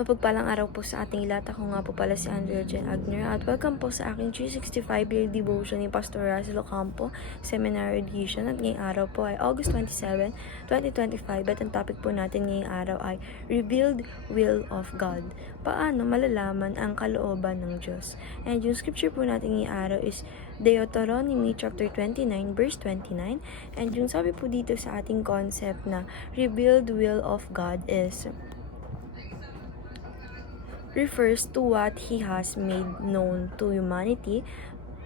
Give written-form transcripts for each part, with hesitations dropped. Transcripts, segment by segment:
Mapagpalang araw po sa ating lahat. Ako nga po pala si Andrea Jen Agner at welcome po sa aking 365 Daily Devotion ni Pastor Russell Ocampo, Seminary Edition. At ngayong araw po ay August 27, 2025 at ang topic po natin ngayong araw ay Revealed Will of God. Paano malalaman ang kalooban ng Diyos? And yung scripture po natin ngayong araw is Deuteronomy chapter 29 verse 29. And yung sabi po dito sa ating concept na Revealed Will of God is refers to what He has made known to humanity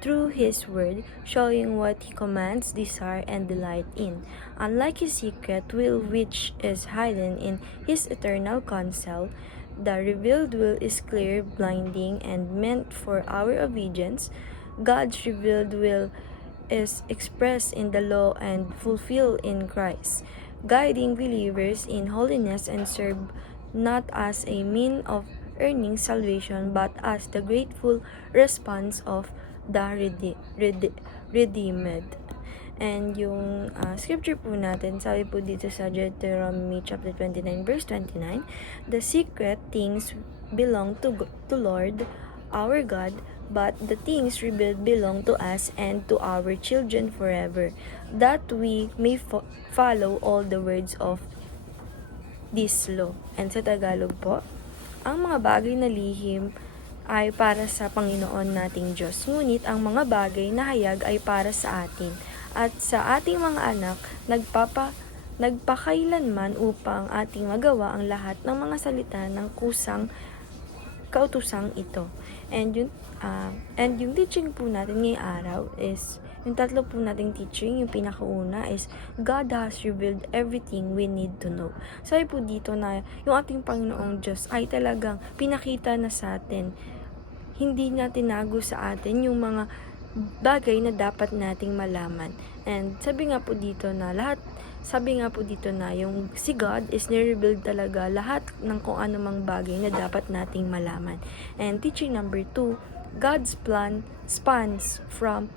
through His Word, showing what He commands, desire, and delight in. Unlike His secret will, which is hidden in His eternal counsel, the revealed will is clear, blinding, and meant for our obedience. God's revealed will is expressed in the law and fulfilled in Christ, guiding believers in holiness and serve not as a mean of earning salvation but as the grateful response of the redeemed. And yung scripture po natin, sabi po dito sa Deuteronomy chapter 29 verse 29, the secret things belong to Lord our God, but the things revealed belong to us and to our children forever, that we may follow all the words of this law. And sa Tagalog po, ang mga bagay na lihim ay para sa Panginoon nating Diyos, ngunit ang mga bagay na hayag ay para sa atin at sa ating mga anak nagpakailanman upang ating magawa ang lahat ng mga salita ng kautusang ito. And yung teaching po natin ngayong araw is yung tatlo po nating teaching. Yung pinakauna is God has revealed everything we need to know. Sabi po dito na yung ating Panginoong Diyos ay talagang pinakita na sa atin, hindi niya tinago sa atin yung mga bagay na dapat nating malaman. And sabi nga po dito na yung si God is ni-revealed talaga lahat ng kung anumang bagay na dapat nating malaman. And teaching number 2, God's plan spans from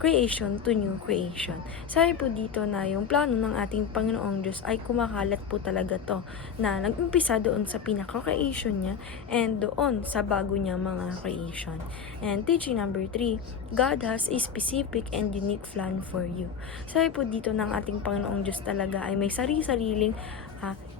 creation to new creation. Sabi po dito na yung plano ng ating Panginoong Diyos ay kumakalat po talaga to, na nag-umpisa doon sa pinaka-creation niya and doon sa bago niya mga creation. And teaching number 3, God has a specific and unique plan for you. Sabi po dito ng ating Panginoong Diyos talaga ay may sari-sariling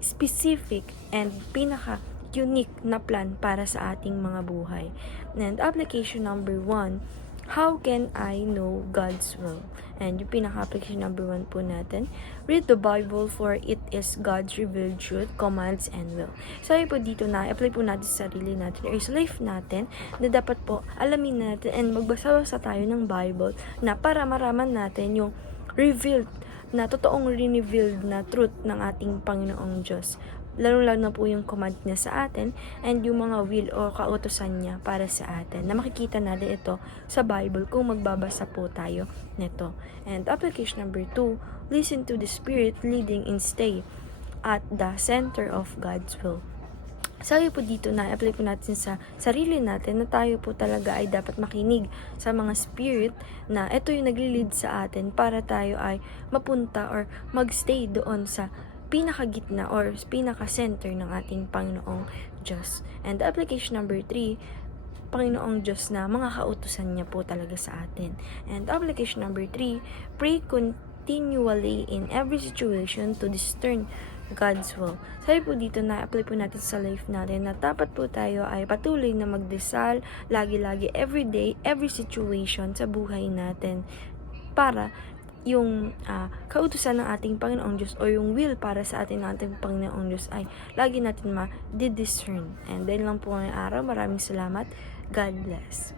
specific and pinaka-unique na plan para sa ating mga buhay. And application number 1, how can I know God's will? And yung pinaka-application number 1 po natin, read the Bible for it is God's revealed truth, commands, and will. Sabi po dito na, apply po natin sa sarili natin or sa life natin na dapat po alamin natin and magbasa-basa tayo ng Bible na para maraman natin yung revealed na totoong revealed na truth ng ating Panginoong Diyos. Lalo-lalo na po yung command niya sa atin and yung mga will o kautusan niya para sa atin. Na makikita natin ito sa Bible kung magbabasa po tayo nito. And application number 2, listen to the Spirit leading and stay at the center of God's will. Sabi po dito na apply po natin sa sarili natin na tayo po talaga ay dapat makinig sa mga spirit na ito yung nagli-lead sa atin para tayo ay mapunta or magstay doon sa pinakagitna or pinaka-center ng ating Panginoong Diyos. And application number 3, Panginoong Diyos na mga kautusan niya po talaga sa atin. And application number 3, pray continually in every situation to discern God's will. Sabi po dito na apply po natin sa life natin na dapat po tayo ay patuloy na magdasal lagi-lagi, every day, every situation sa buhay natin para yung kautusan ng ating Panginoong Diyos o yung will para sa ating Panginoong Diyos ay lagi natin ma-discern. And dahil lang po ngayong araw, maraming salamat. God bless.